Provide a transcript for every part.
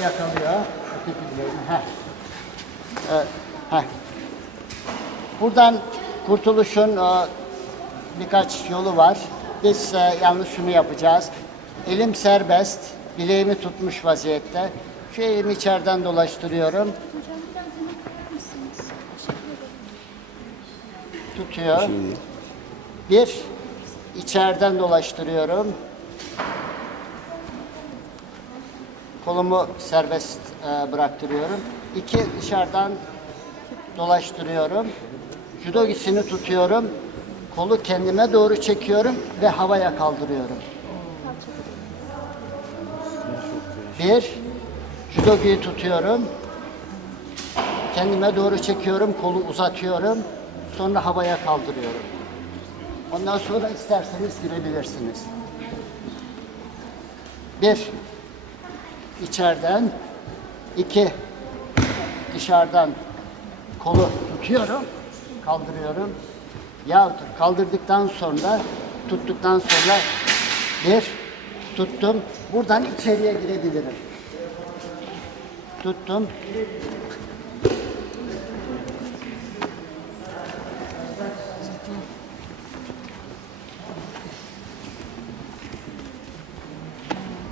yakalıyor. Heh. Evet. Heh. Buradan kurtuluşun e, birkaç yolu var. Biz e, yalnız şunu yapacağız. Elim serbest, bileğimi tutmuş vaziyette. Şu elimi içeriden dolaştırıyorum. Tutuyor. Bir, içeriden dolaştırıyorum. Kolumu serbest e, bıraktırıyorum. İki, dışarıdan dolaştırıyorum. Judogisini tutuyorum. Kolu kendime doğru çekiyorum ve havaya kaldırıyorum. Bir, judogiyi tutuyorum. Kendime doğru çekiyorum, kolu uzatıyorum. Sonra havaya kaldırıyorum. Ondan sonra isterseniz girebilirsiniz. Bir, içeriden. iki dışarıdan kolu tutuyorum, kaldırıyorum. Ya kaldırdıktan sonra, tuttuktan sonra bir, tuttum. Buradan içeriye girebilirim. Tuttum.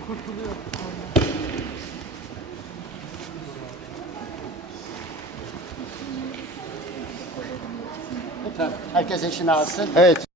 Lütfen herkes eşini alsın. Evet.